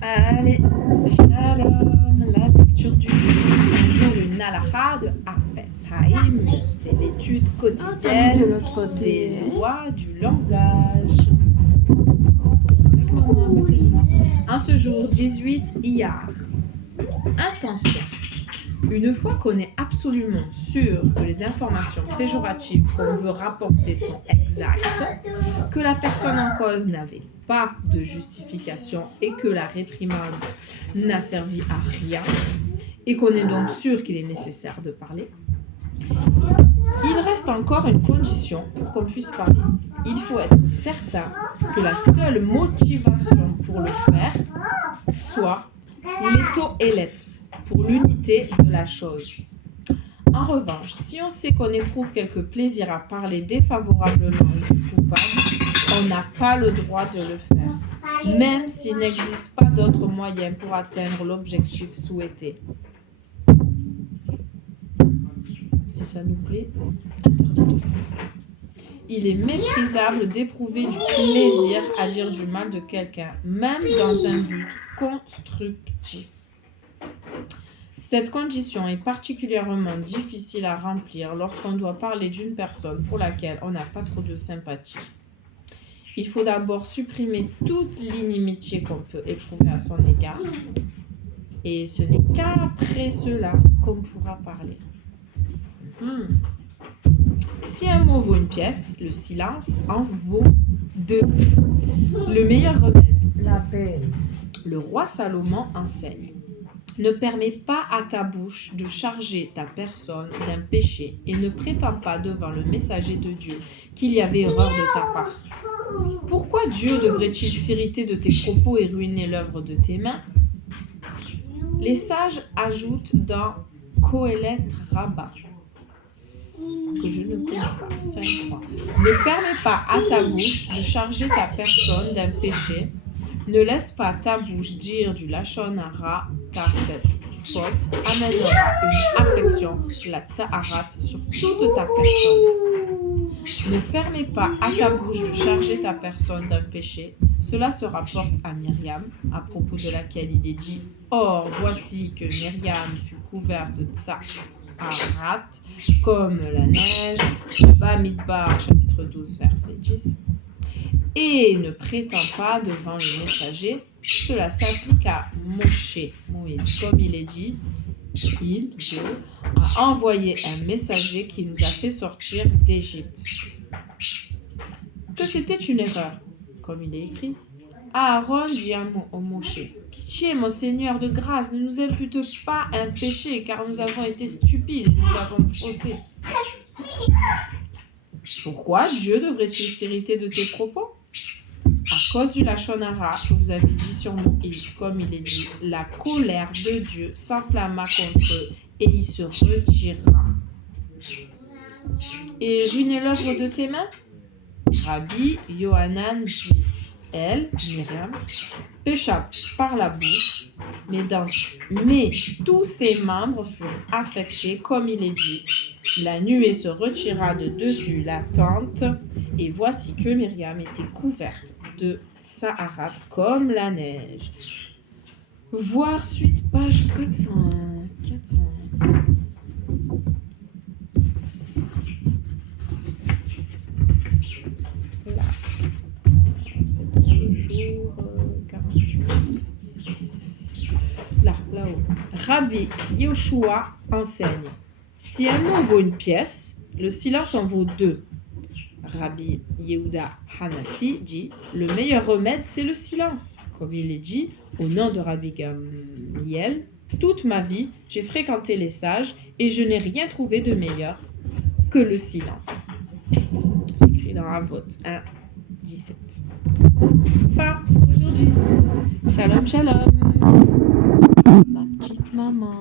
Allez, shalom, la lecture du jour. Un jour, une halakha de Hafetz Haïm. C'est l'étude quotidienne de l'autre côté. des lois du langage. Avec maman, à côté de moi. En ce jour 18 Iyar. Attention. Une fois qu'on est absolument sûr que les informations péjoratives qu'on veut rapporter sont exactes, que la personne en cause n'avait pas de justification et que la réprimande n'a servi à rien, et qu'on est donc sûr qu'il est nécessaire de parler, il reste encore une condition pour qu'on puisse parler. Il faut être certain que la seule motivation pour le faire soit l'éto-élet, pour l'unité de la chose. En revanche, si on sait qu'on éprouve quelque plaisir à parler défavorablement du coupable, on n'a pas le droit de le faire, même s'il n'existe pas d'autre moyen pour atteindre l'objectif souhaité. Si ça nous plaît, interdit de faire. Il est méprisable d'éprouver du plaisir à dire du mal de quelqu'un, même dans un but constructif. Cette condition est particulièrement difficile à remplir lorsqu'on doit parler d'une personne pour laquelle on n'a pas trop de sympathie. Il faut d'abord supprimer toute l'inimitié qu'on peut éprouver à son égard, et ce n'est qu'après cela qu'on pourra parler. Si un mot vaut une pièce, le silence en vaut deux. Le meilleur remède, La peine. le roi Salomon enseigne. Ne permets pas à ta bouche de charger ta personne d'un péché et ne prétends pas devant le messager de Dieu qu'il y avait erreur de ta part. Pourquoi Dieu devrait-il s'irriter de tes propos et ruiner l'œuvre de tes mains? Les sages ajoutent dans Kohelet Rabbah, que je ne connais pas, 5.3. Ne permets pas à ta bouche de charger ta personne d'un péché. Ne laisse pas ta bouche dire du lachon hara, car cette faute amènera une affection, la tsaharat, sur toute ta personne. Ne permets pas à ta bouche de charger ta personne d'un péché. Cela se rapporte à Myriam, à propos de laquelle il est dit « Or, voici que Myriam fut couverte de tsaharat, comme la neige. » Bamidbar, chapitre 12, verset 10. Et ne prétends pas devant le messager, cela s'applique à Moïse, comme il est dit, Dieu, a envoyé un messager qui nous a fait sortir d'Égypte. Que c'était une erreur, comme il est écrit. Aaron dit à Moshe, pitié mon Seigneur de grâce, ne nous impute pas un péché, car nous avons été stupides et nous avons fauté. Pourquoi Dieu devrait-il s'irriter de tes propos? À cause du lachon hara que vous avez dit sur Moïse, comme il est dit, la colère de Dieu s'enflamma contre eux et il se retira. Et ruiner l'œuvre de tes mains? Rabbi Yohanan dit, elle, Myriam, pécha par la bouche, mais tous ses membres furent affectés, comme il est dit. La nuée se retira de dessus la tente, et voici que Myriam était couverte de Tsaharat comme la neige. Voir suite, page 400. Là. C'est pour le jour 48. Là-haut. Rabbi Yoshua enseigne. Si un mot vaut une pièce, le silence en vaut deux. Rabbi Yehuda Hanassi dit, le meilleur remède, c'est le silence. Comme il est dit, au nom de Rabbi Gamliel, toute ma vie, j'ai fréquenté les sages et je n'ai rien trouvé de meilleur que le silence. C'est écrit dans Avot 1, 17. Enfin, aujourd'hui, shalom, shalom, ma petite maman.